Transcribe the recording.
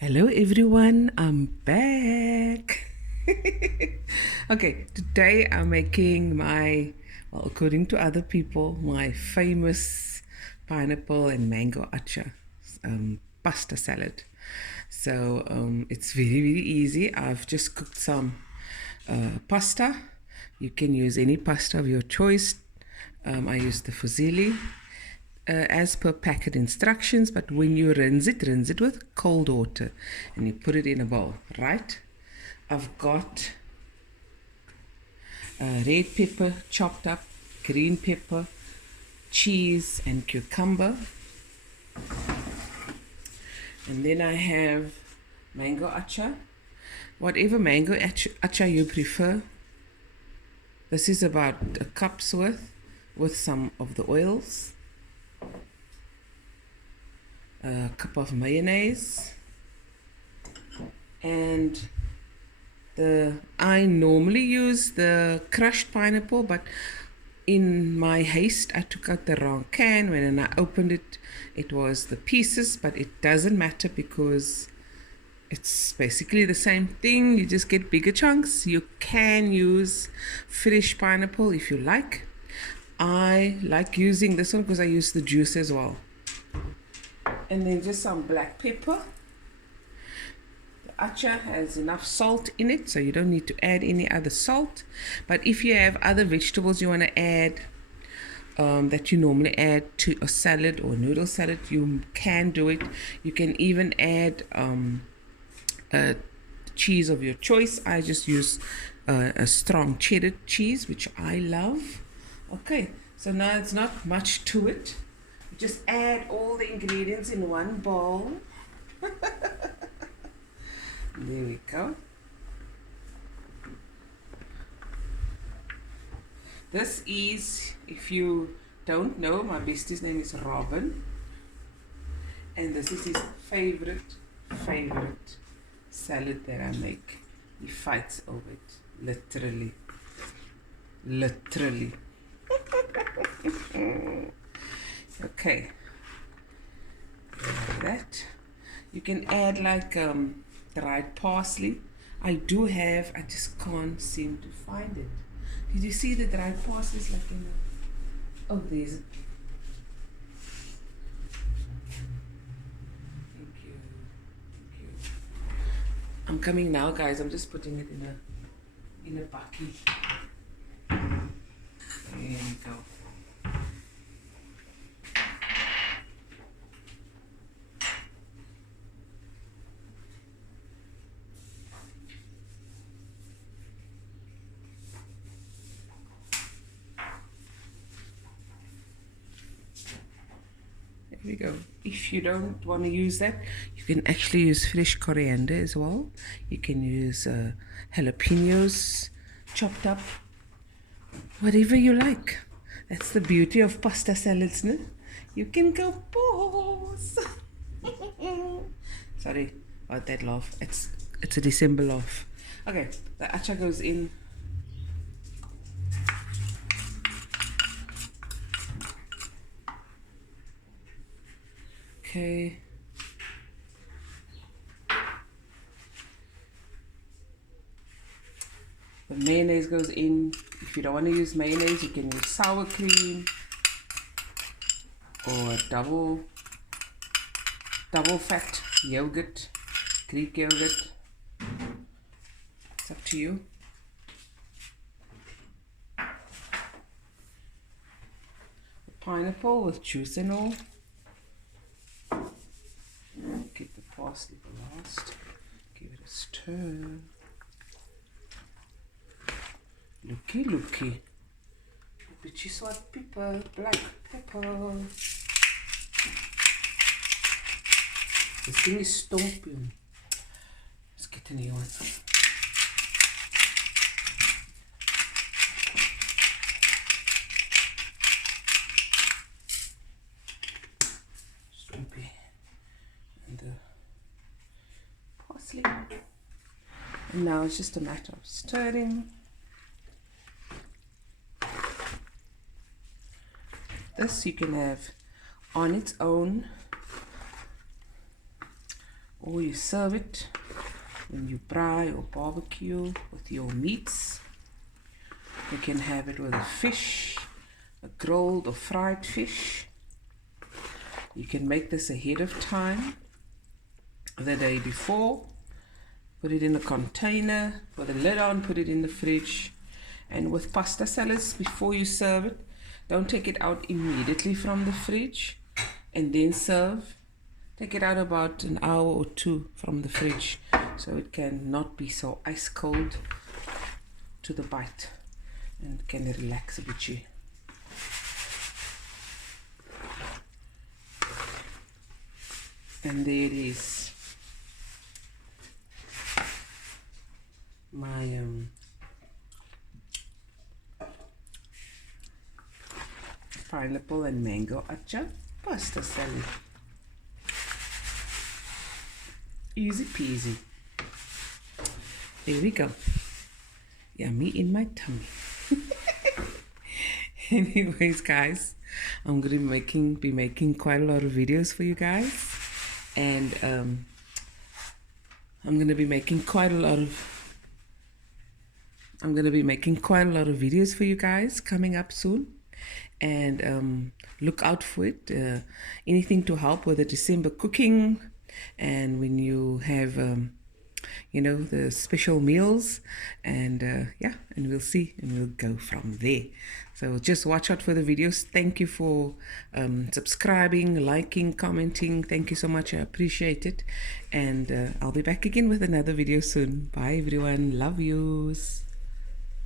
Hello everyone, I'm back. Okay, today I'm making according to other people, my famous pineapple and mango atchar pasta salad. It's very easy. I've just cooked some pasta. You can use any pasta of your choice. I used the fusilli as per packet instructions, but when you rinse it with cold water and you put it in a bowl, right? I've got red pepper chopped up, green pepper, cheese, and cucumber. And then I have mango atchar, whatever mango atchar you prefer. This is about a cup's worth with some of the oils. A cup of mayonnaise, and I normally use the crushed pineapple, but in my haste I took out the wrong can. When I opened it, it was the pieces, but it doesn't matter because it's basically the same thing. You just get bigger chunks. You can use fresh pineapple if you like. I like using this one because I use the juice as well. And then just some black pepper. The atchar has enough salt in it, so you don't need to add any other salt. But if you have other vegetables you want to add that you normally add to a salad or noodle salad, you can do it. You can even add a cheese of your choice. I just use a strong cheddar cheese, which I love. Okay, so now it's not much to it. Just add all the ingredients in one bowl. There we go. This is, if you don't know, my bestie's name is Robin. And this is his favorite salad that I make. He fights over it. Literally. Okay, like that. You can add like dried parsley. I just can't seem to find it. Did you see the dried parsley? It's like in a, oh, there's it. Thank you. I'm coming now, guys. I'm just putting it in a bucket. There we go. There we go. If you don't want to use that, you can actually use fresh coriander as well. You can use jalapenos chopped up, whatever you like. That's the beauty of pasta salads, no? You can go pause. Sorry about that laugh. It's a December laugh. Okay, the atchar goes in. Okay. The mayonnaise goes in. If you don't want to use mayonnaise, you can use sour cream or double fat yogurt, Greek yogurt. It's up to you. The pineapple with juice and all. Keep the parsley for last. Give it a stir. Looky. Bitchy salt pepper, black pepper. This thing is stomping. Let's get a new one. Stompy. And the parsley. And now it's just a matter of stirring. This you can have on its own, or you serve it when you braai or barbecue with your meats. You can have it with a fish, a grilled or fried fish. You can make this ahead of time, the day before. Put it in a container with a lid on, put it in the fridge. And with pasta salads, before you serve it, don't take it out immediately from the fridge and then serve. Take it out about an hour or two from the fridge so it can not be so ice cold to the bite and can relax a bit. And there it is, my pineapple and mango atchar pasta salad. Easy peasy. There we go. Yummy in my tummy. Anyways, guys, I'm gonna be making quite a lot of videos for you guys, and I'm gonna be making quite a lot of videos for you guys coming up soon, and look out for it. Anything to help with the December cooking, and when you have the special meals, and yeah, and we'll see, and we'll go from there. So just watch out for the videos. Thank you for subscribing, liking, commenting. Thank you so much. I appreciate it, and I'll be back again with another video soon. Bye everyone. Love yous.